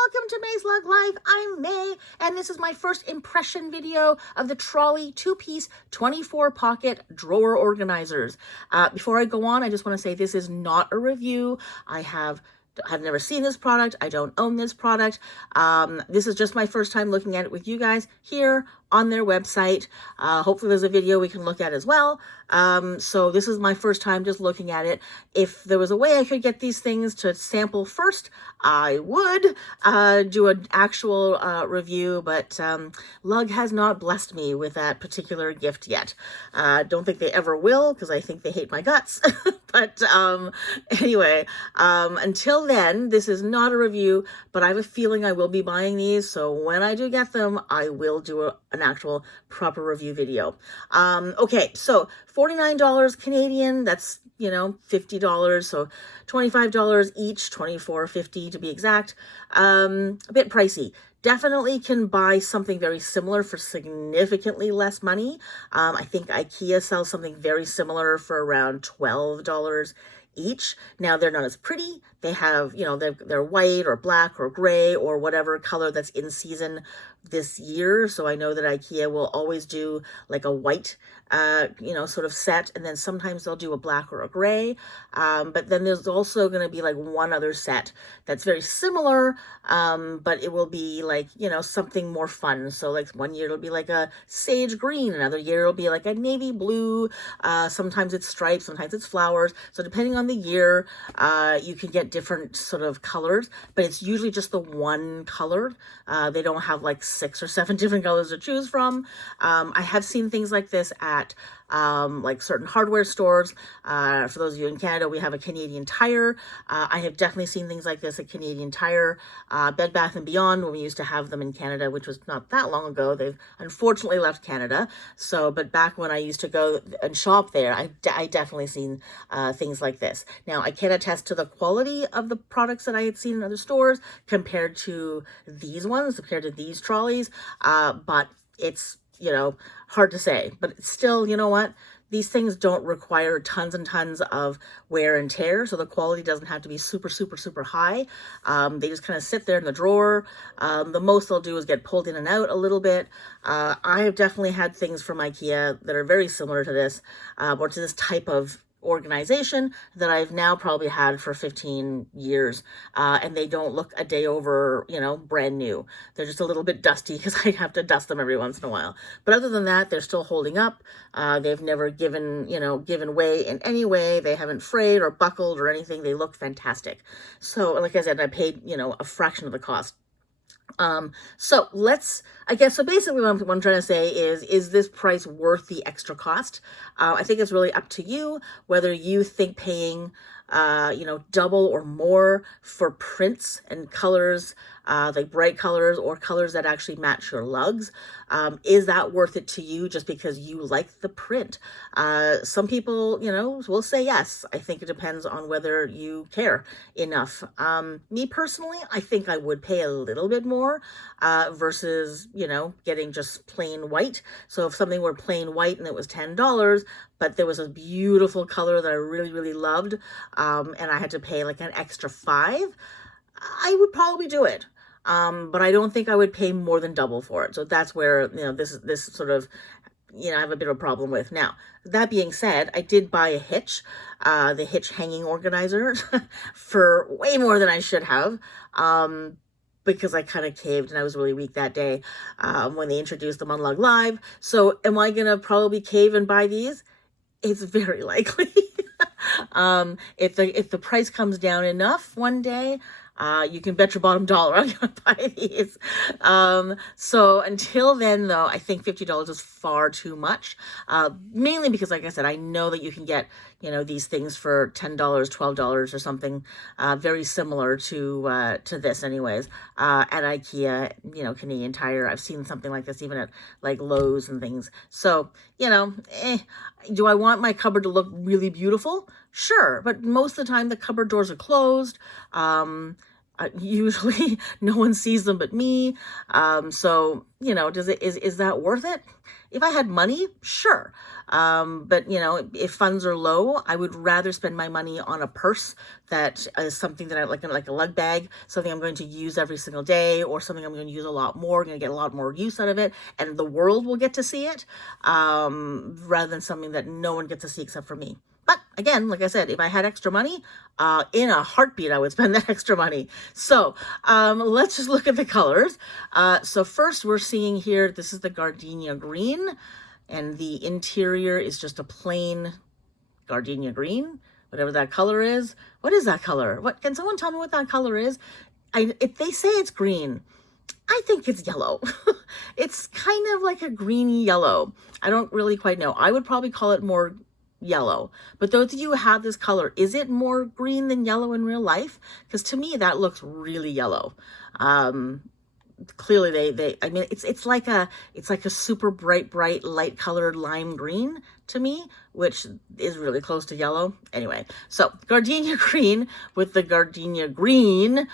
welcome to May's Lug Life. I'm May, and this is my first impression video of the Trolley 2-piece 24 pocket drawer organizers. Before I go on, I just want to say this is not a review. I've never seen this product. I don't own this product. This is just my first time looking at it with you guys here on their website. Hopefully there's a video we can look at as well. So this is my first time just looking at it. If there was a way I could get these things to sample first, I would do an actual review, but Lug has not blessed me with that particular gift yet. Don't think they ever will, because I think they hate my guts. But anyway, until then, this is not a review, but I have a feeling I will be buying these. So when I do get them, I will do an actual proper review video. Okay, so $49 Canadian, that's, you know, $50, so $25 each, $24.50 to be exact. A bit pricey. Definitely can buy something very similar for significantly less money. I think IKEA sells something very similar for around $12 each. Now, they're not as pretty. They have, you know, they're white or black or gray or whatever color that's in season this year. So I know that IKEA will always do like a white, you know, sort of set. And then sometimes they'll do a black or a gray. But then there's also going to be like one other set that's very similar, but it will be like, you know, something more fun. So like one year it'll be like a sage green. Another year it'll be like a navy blue. Sometimes it's stripes, sometimes it's flowers. So depending on the year, you can get different sort of colors, but it's usually just the one color. They don't have like 6 or 7 different colors to choose from. I have seen things like this at like certain hardware stores. For those of you in Canada, we have a Canadian Tire. I have definitely seen things like this at Canadian Tire, Bed Bath & Beyond, when we used to have them in Canada, which was not that long ago. They've unfortunately left Canada. So, but back when I used to go and shop there, I definitely seen things like this. Now, I can attest to the quality of the products that I had seen in other stores compared to these ones, compared to these trolleys, but it's, you know, hard to say. But still, you know what? These things don't require tons and tons of wear and tear, so the quality doesn't have to be super, super, super high. They just kind of sit there in the drawer. The most they'll do is get pulled in and out a little bit. I have definitely had things from IKEA that are very similar to this, or to this type of organization that I've now probably had for 15 years, and they don't look a day over, you know, brand new. They're just a little bit dusty because I have to dust them every once in a while. But other than that, they're still holding up. They've never given way in any way. They haven't frayed or buckled or anything. They look fantastic. So like I said, I paid, you know, a fraction of the cost. So basically what I'm trying to say is this price worth the extra cost? I think it's really up to you whether you think paying, you know, double or more for prints and colors, like bright colors or colors that actually match your lugs. Is that worth it to you just because you like the print? Some people, you know, will say yes. I think it depends on whether you care enough. Me personally, I think I would pay a little bit more versus, you know, getting just plain white. So if something were plain white and it was $10, but there was a beautiful color that I really, really loved, and I had to pay like an extra $5, I would probably do it. But I don't think I would pay more than double for it. So that's where, you know, this sort of, you know, I have a bit of a problem with. Now, that being said, I did buy a hitch, the hitch hanging organizer for way more than I should have. Because I kind of caved and I was really weak that day when they introduced them on Lug Live. So am I going to probably cave and buy these? It's very likely. If the price comes down enough one day, you can bet your bottom dollar I'm going to buy these. So until then, though, I think $50 is far too much, mainly because, like I said, I know that you can get, you know, these things for $10, $12 or something, very similar to this anyways, at IKEA, you know, Canadian Tire. I've seen something like this even at like Lowe's and things. So, you know, do I want my cupboard to look really beautiful? Sure, but most of the time the cupboard doors are closed. Usually no one sees them but me. So, you know, is that worth it? If I had money, sure. But, you know, if funds are low, I would rather spend my money on a purse that is something that I like a lug bag, something I'm going to use every single day, or something I'm going to use a lot more, going to get a lot more use out of it, and the world will get to see it, rather than something that no one gets to see except for me. But again, like I said, if I had extra money, in a heartbeat, I would spend that extra money. So let's just look at the colors. So first we're seeing here, this is the gardenia green, and the interior is just a plain gardenia green, whatever that color is. What is that color? What, can someone tell me what that color is? If they say it's green, I think it's yellow. It's kind of like a greeny yellow. I don't really quite know. I would probably call it more yellow. But those of you who have this color, is it more green than yellow in real life? Because to me, that looks really yellow. Clearly I mean, it's like a super bright light colored lime green to me, which is really close to yellow. Anyway, so gardenia green with the gardenia green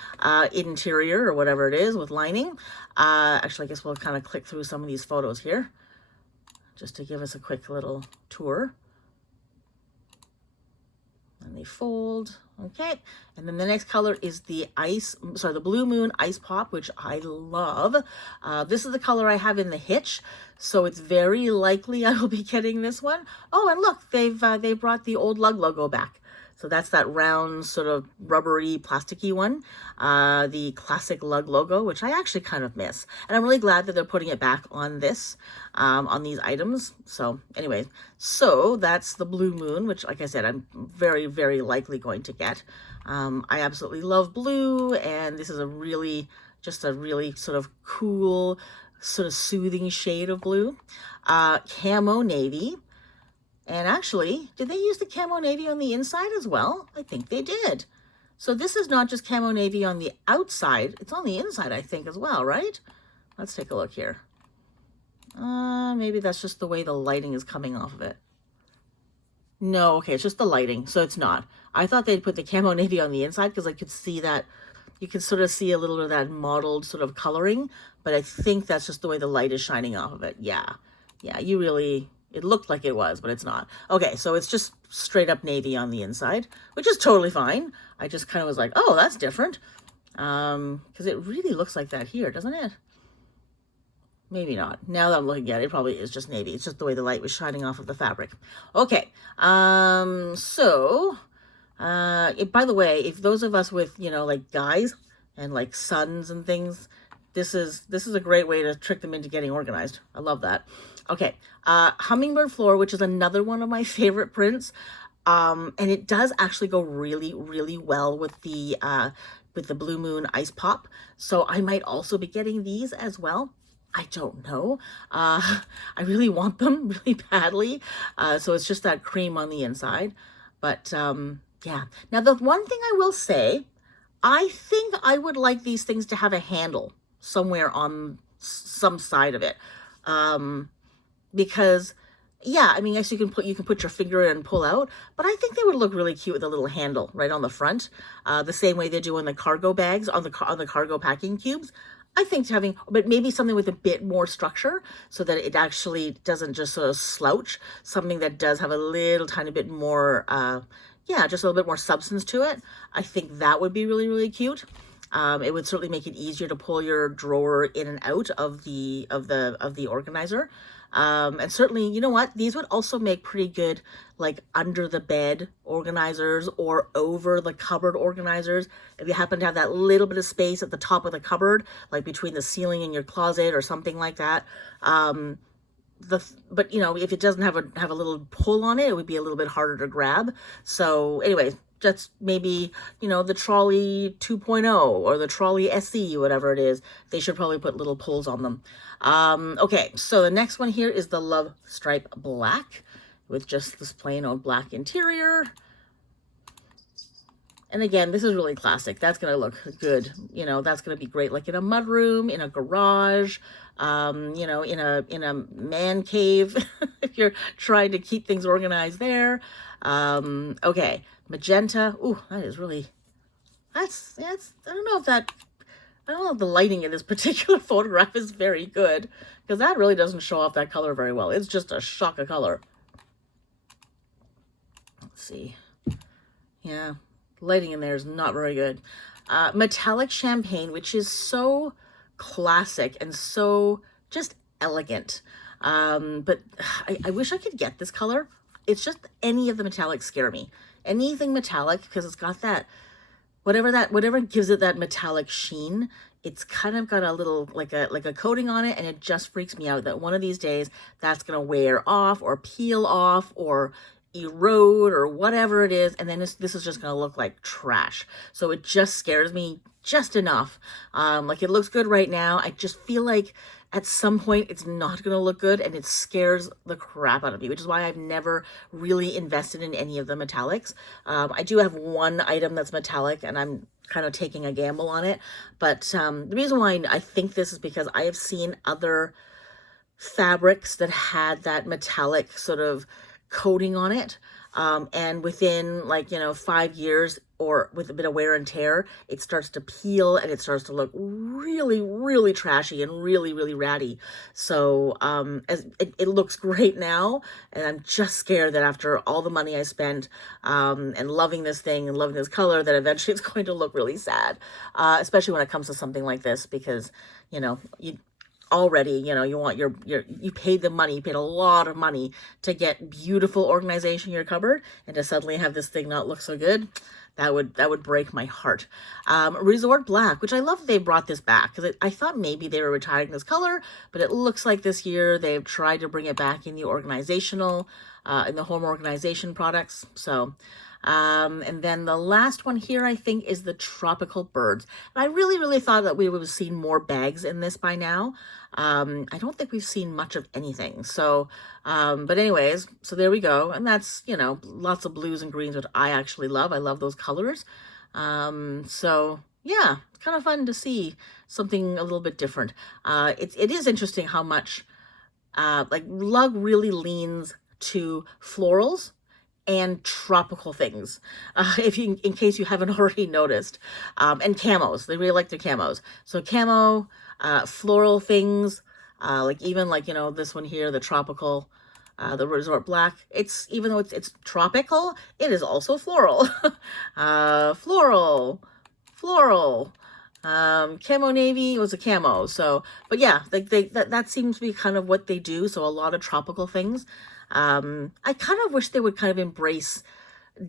interior, or whatever it is, with lining. Actually, I guess we'll kind of click through some of these photos here just to give us a quick little tour. And they fold. Okay, and then the next color is the the Blue Moon Ice Pop, which I love. This is the color I have in the hitch, so it's very likely I will be getting this one. Oh, and look, they brought the old Lug logo back. So that's that round, sort of rubbery, plasticky one, the classic Lug logo, which I actually kind of miss. And I'm really glad that they're putting it back on this, on these items. So anyway, so that's the Blue Moon, which, like I said, I'm very, very likely going to get. I absolutely love blue, and this is just a really sort of cool, sort of soothing shade of blue. Camo navy. And actually, did they use the camo navy on the inside as well? I think they did. So this is not just camo navy on the outside. It's on the inside, I think, as well, right? Let's take a look here. Maybe that's just the way the lighting is coming off of it. No, okay, it's just the lighting, so it's not. I thought they'd put the camo navy on the inside because I could see that. You can sort of see a little bit of that mottled sort of coloring, but I think that's just the way the light is shining off of it. Yeah, it looked like it was, but it's not. Okay, so it's just straight up navy on the inside, which is totally fine. I just kind of was like, oh, that's different. Because it really looks like that here, doesn't it? Maybe not. Now that I'm looking at it, it probably is just navy. It's just the way the light was shining off of the fabric. Okay, by the way, if those of us with, you know, like guys and like sons and things, this is a great way to trick them into getting organized. I love that. Okay, Hummingbird Floor, which is another one of my favorite prints. And it does actually go really, really well with the Blue Moon Ice Pop. So I might also be getting these as well. I don't know. I really want them really badly. So it's just that cream on the inside. But yeah. Now, the one thing I will say, I think I would like these things to have a handle somewhere on some side of it. Because, yeah, I mean, yes, you can put your finger in and pull out, but I think they would look really cute with a little handle right on the front, the same way they do on the cargo bags, on the cargo packing cubes. I think but maybe something with a bit more structure so that it actually doesn't just sort of slouch, something that does have a little tiny bit more, just a little bit more substance to it. I think that would be really, really cute. It would certainly make it easier to pull your drawer in and out of the organizer. And certainly, you know what? These would also make pretty good, like, under the bed organizers or over the cupboard organizers. If you happen to have that little bit of space at the top of the cupboard, like between the ceiling and your closet or something like that. But you know, if it doesn't have a little pull on it, it would be a little bit harder to grab. So anyway, just maybe, you know, the Trolley 2.0 or the Trolley SE, whatever it is, they should probably put little pulls on them. Okay, so the next one here is the Love Stripe Black with just this plain old black interior. And again, this is really classic. That's going to look good. You know, that's going to be great, like in a mudroom, in a garage, you know, in a man cave, if you're trying to keep things organized there. Okay, magenta. Ooh, that is really, I don't know if that, I don't know if the lighting in this particular photograph is very good, because that really doesn't show off that color very well. It's just a shock of color. Let's see. Yeah, lighting in there is not very good. Metallic champagne, which is so classic and so just elegant. But I wish I could get this color. It's just any of the metallics scare me. Anything metallic, because it's got that, whatever gives it that metallic sheen, it's kind of got a little, like a coating on it, and it just freaks me out that one of these days that's going to wear off or peel off or erode or whatever it is, and then this is just going to look like trash. So it just scares me just enough. Like, it looks good right now. I just feel like at some point it's not going to look good, and it scares the crap out of me, which is why I've never really invested in any of the metallics. I do have one item that's metallic, and I'm kind of taking a gamble on it. But the reason why I think this is because I have seen other fabrics that had that metallic sort of coating on it, and within, like, 5 years or with a bit of wear and tear, it starts to peel and it starts to look really, really trashy and really, really ratty. So as it looks great now, and I'm just scared that after all the money I spent and loving this thing and loving this color, that eventually it's going to look really sad, especially when it comes to something like this, because you already, you want you paid the money, you paid a lot of money to get beautiful organization in your cupboard, and to suddenly have this thing not look so good, that would break my heart. Resort Black, which I love that they brought this back, because I thought maybe they were retiring this color, but it looks like this year they've tried to bring it back in the organizational, in the home organization products. So and then the last one here, I think, is the Tropical Birds. And I really, really thought that we would have seen more bags in this by now. I don't think we've seen much of anything. So, but anyways, so there we go. And that's, lots of blues and greens, which I actually love. I love those colors. So yeah, it's kind of fun to see something a little bit different. It is interesting how much, like, Lug really leans to florals and tropical things, in case you haven't already noticed, and camos. They really like their camos. So camo, floral things, like even like, this one here, the tropical, the Resort Black. It's, even though it's tropical, it is also floral. Floral. Camo navy was a camo. So, but yeah, like that seems to be kind of what they do. So a lot of tropical things. I kind of wish they would kind of embrace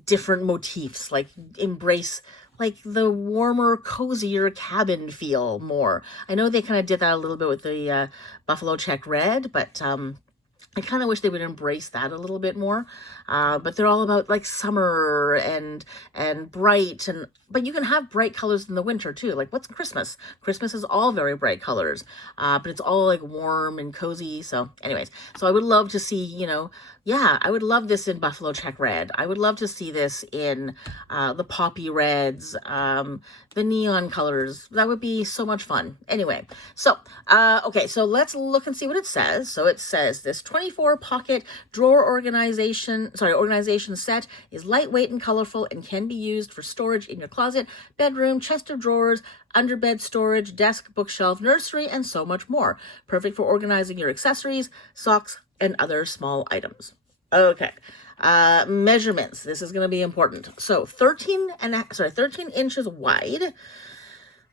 different motifs, like embrace like the warmer, cozier cabin feel more. I know they kind of did that a little bit with the buffalo check red, but I kind of wish they would embrace that a little bit more. But they're all about like summer and bright, but you can have bright colors in the winter too. Like, what's Christmas? Christmas is all very bright colors, but it's all like warm and cozy. So anyways, so I would love to see, yeah, I would love this in buffalo check red. I would love to see this in the poppy reds, the neon colors. That would be so much fun. Anyway, so okay, so let's look and see what it says. So it says this 24 pocket drawer organization set is lightweight and colorful and can be used for storage in your closet, bedroom, chest of drawers, underbed storage, desk, bookshelf, nursery, and so much more. Perfect for organizing your accessories, socks, and other small items. Okay. Measurements. This is going to be important. So 13 inches wide.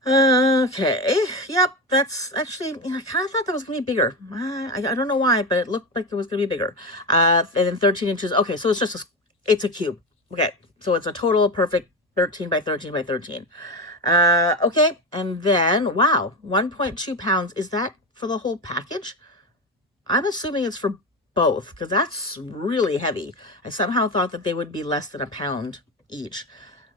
Okay. Yep. That's actually, I kind of thought that was going to be bigger. I don't know why, but it looked like it was going to be bigger. And then 13 inches. Okay. So it's just it's a cube. Okay. So it's a total perfect 13 by 13 by 13. Okay. And then, wow, 1.2 pounds. Is that for the whole package? I'm assuming it's for both, because that's really heavy. I somehow thought that they would be less than a pound each.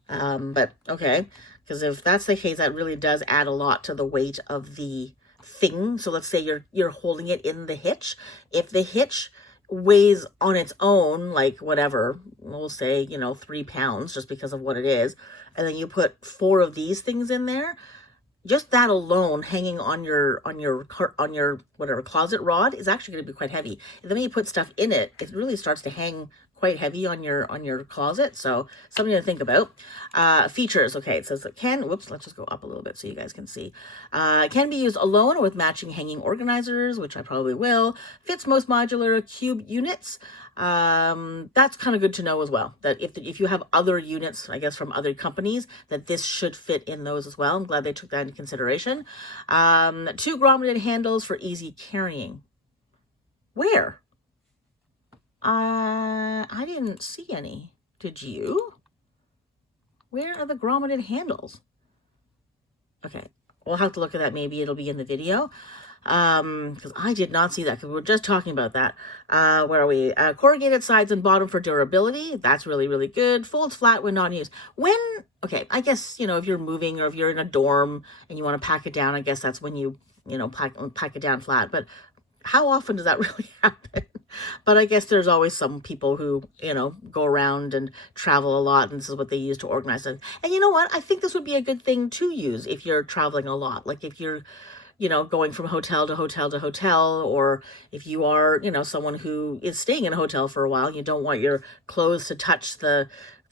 But okay, because if that's the case, that really does add a lot to the weight of the thing. So let's say you're holding it in the hitch. If the hitch weighs on its own, like whatever, we'll say, 3 pounds, just because of what it is, and then you put 4 of these things in there, just that alone hanging on your whatever closet rod is actually going to be quite heavy. And then when you put stuff in it, it really starts to hang quite heavy on your closet, so something to think about. Features, okay, it says it can, whoops, let's just go up a little bit so you guys can see. It can be used alone or with matching hanging organizers, which I probably will. Fits most modular cube units. That's kind of good to know as well, that if you have other units, I guess from other companies, that this should fit in those as well. I'm glad they took that into consideration. 2 grommeted handles for easy carrying. Where? I didn't see any. Did you? Where are the grommeted handles? Okay, we'll have to look at that. Maybe it'll be in the video. Because I did not see that, because we were just talking about that. Where are we? Corrugated sides and bottom for durability. That's really, really good. Folds flat when not in use. When, okay, I guess, if you're moving or if you're in a dorm and you want to pack it down, I guess that's when you pack it down flat. But how often does that really happen? But I guess there's always some people who, go around and travel a lot, and this is what they use to organize it. And you know what? I think this would be a good thing to use if you're traveling a lot. Like if you're, going from hotel to hotel to hotel, or if you are, someone who is staying in a hotel for a while, you don't want your clothes to touch the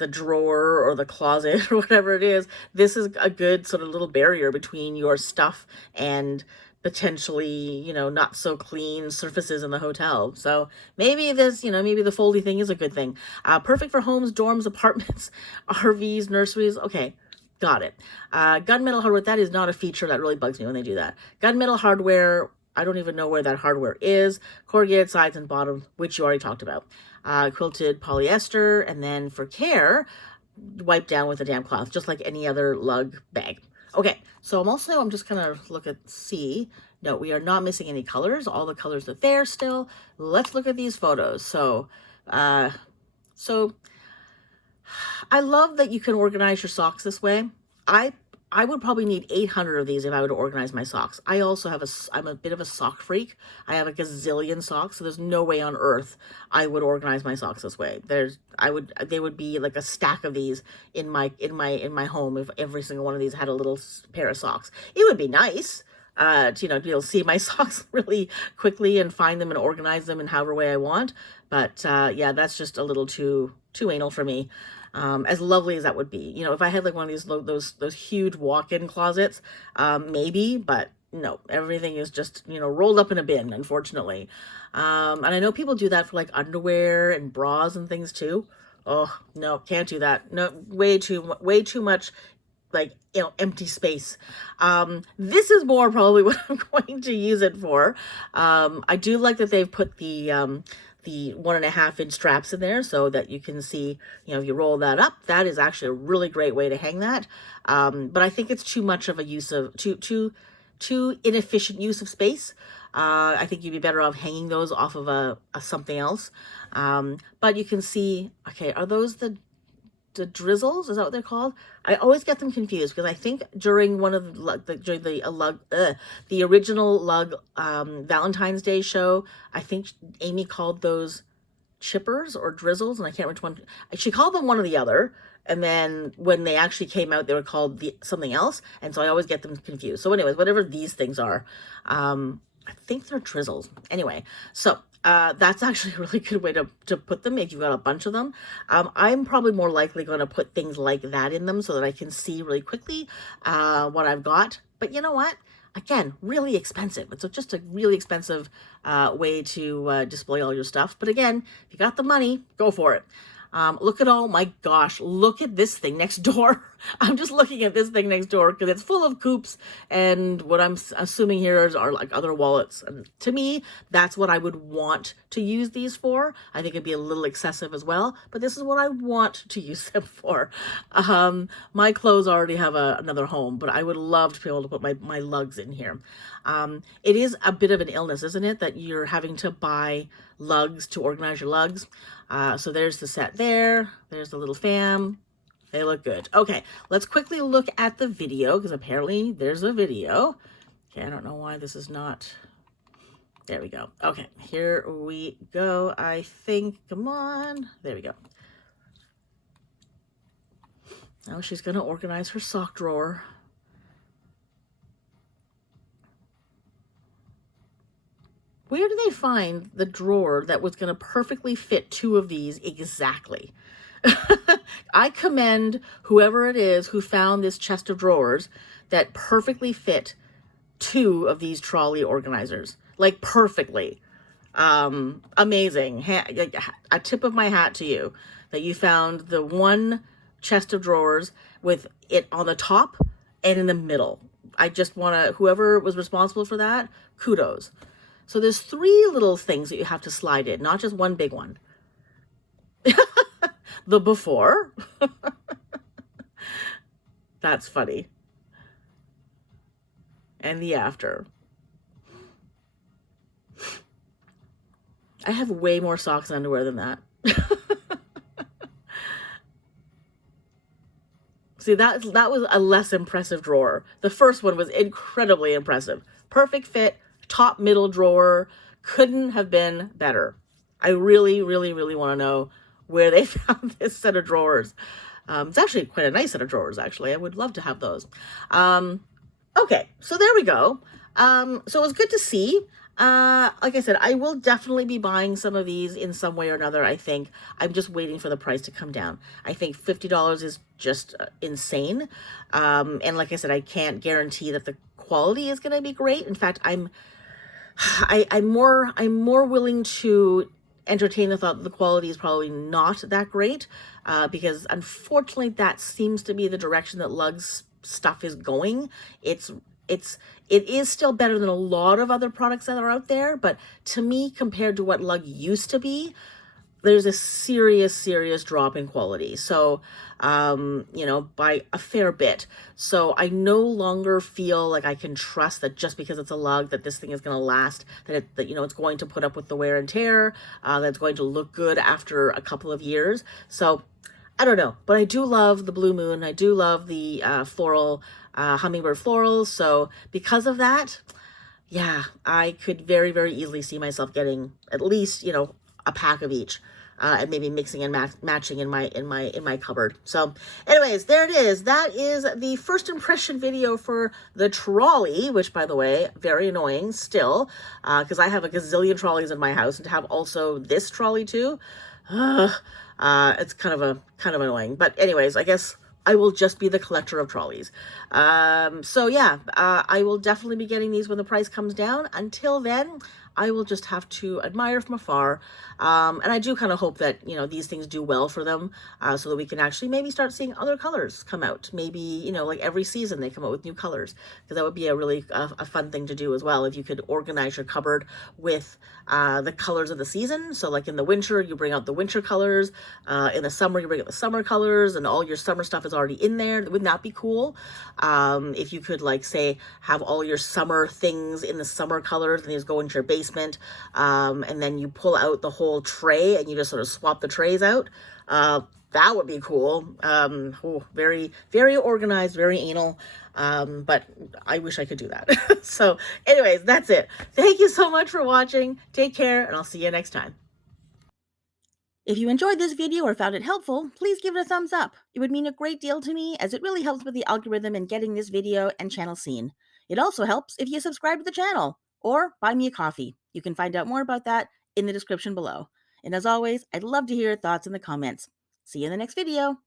drawer or the closet or whatever it is. This is a good sort of little barrier between your stuff and potentially, not so clean surfaces in the hotel. So maybe this, maybe the foldy thing is a good thing. Perfect for homes, dorms, apartments, RVs, nurseries. Okay. Got it. Gunmetal hardware, that is not a feature that really bugs me when they do that. Gunmetal hardware, I don't even know where that hardware is. Corrugated sides and bottom, which you already talked about. Quilted polyester, and then for care, wipe down with a damp cloth, just like any other lug bag. Okay, so I'm just gonna see. No, we are not missing any colors. All the colors are there still. Let's look at these photos. So I love that you can organize your socks this way. I would probably need 800 of these if I were to organize my socks. I also have I'm a bit of a sock freak. I have a gazillion socks, so there's no way on earth I would organize my socks this way. They would be like a stack of these in my home if every single one of these had a little pair of socks. It would be nice to be able to see my socks really quickly and find them and organize them in however way I want. But yeah, that's just a little too anal for me. As lovely as that would be, if I had like one of these those huge walk-in closets, maybe, but no, everything is just rolled up in a bin, unfortunately. And I know people do that for like underwear and bras and things too. Oh no, can't do that. No, way too much like empty space. This is more probably what I'm going to use it for. I do like that they've put the 1.5 inch straps in there so that you can see, if you roll that up, that is actually a really great way to hang that. But I think it's too much of a use of too inefficient use of space. I think you'd be better off hanging those off of a something else. But you can see, okay, are those the drizzles? Is that what they're called? I always get them confused because I think during one of the original Lug Valentine's Day show, I think Amy called those chippers or drizzles, and I can't remember which one. She called them one or the other, and then when they actually came out, they were called something else, and so I always get them confused. So anyways, whatever these things are, I think they're drizzles. Anyway, so that's actually a really good way to put them if you've got a bunch of them. I'm probably more likely going to put things like that in them so that I can see really quickly what I've got. But you know what? Again, really expensive. It's just a really expensive way to display all your stuff. But again, if you got the money, go for it. Look at my gosh, look at this thing next door. I'm just looking at this thing next door because it's full of coupes, and what I'm assuming here are like other wallets. And to me, that's what I would want to use these for. I think it'd be a little excessive as well, but this is what I want to use them for. My clothes already have another home, but I would love to be able to put my lugs in here. It is a bit of an illness, isn't it, that you're having to buy lugs to organize your lugs. So there's the set there. There's the little fam. They look good. Okay, let's quickly look at the video because apparently there's a video. Okay, I don't know why this is not. There we go. Okay, here we go. I think, come on. There we go. Now she's going to organize her sock drawer. where do they find the drawer that was going to perfectly fit 2 of these exactly? I commend whoever it is who found this chest of drawers that perfectly fit 2 of these trolley organizers, like perfectly. Amazing. A tip of my hat to you that you found the one chest of drawers with it on the top and in the middle. I just want to, whoever was responsible for that, kudos. So there's 3 little things that you have to slide in, not just one big one. The before. That's funny. And the after. I have way more socks and underwear than that. See, that was a less impressive drawer. The first one was incredibly impressive. Perfect fit, top middle drawer. Couldn't have been better. I really, really, really want to know where they found this set of drawers. It's actually quite a nice set of drawers, actually. I would love to have those. Okay, so there we go. So it was good to see. Like I said, I will definitely be buying some of these in some way or another, I think. I'm just waiting for the price to come down. I think $50 is just insane. And like I said, I can't guarantee that the quality is going to be great. In fact, I'm more willing to entertain the thought that the quality is probably not that great, because unfortunately that seems to be the direction that Lug's stuff is going. It is still better than a lot of other products that are out there, but to me, compared to what Lug used to be, there's a serious drop in quality. So, you know, by a fair bit. So I no longer feel like I can trust that just because it's a Lug that this thing is going to last, that you know, it's going to put up with the wear and tear, that it's going to look good after a couple of years. So I don't know, but I do love the Blue Moon. I do love the floral, hummingbird florals. So because of that, yeah, I could very, very easily see myself getting at least, you know, a pack of each. And maybe mixing and matching in my cupboard. So anyways, there it is. That is the first impression video for the trolley, which by the way, very annoying still, because I have a gazillion trolleys in my house, and to have also this trolley too, it's kind of annoying. But anyways, I guess I will just be the collector of trolleys. So yeah, I will definitely be getting these when the price comes down. Until then, I will just have to admire from afar. And I do kind of hope that, you know, these things do well for them, so that we can actually maybe start seeing other colors come out. Maybe, you know, like every season they come out with new colors, because that would be a really a fun thing to do as well. If you could organize your cupboard with the colors of the season. So like in the winter, you bring out the winter colors. In the summer, you bring out the summer colors, and all your summer stuff is already in there. Wouldn't that be cool? If you could, like, say, have all your summer things in the summer colors, and you just go into your basement, and then you pull out the whole tray and you just sort of swap the trays out. That would be cool. Very, very organized, very anal. But I wish I could do that. So anyways, that's it. Thank you so much for watching. Take care, and I'll see you next time. If you enjoyed this video or found it helpful, please give it a thumbs up. It would mean a great deal to me, as it really helps with the algorithm in getting this video and channel seen. It also helps if you subscribe to the channel or buy me a coffee. You can find out more about that in the description below. And as always, I'd love to hear your thoughts in the comments. See you in the next video.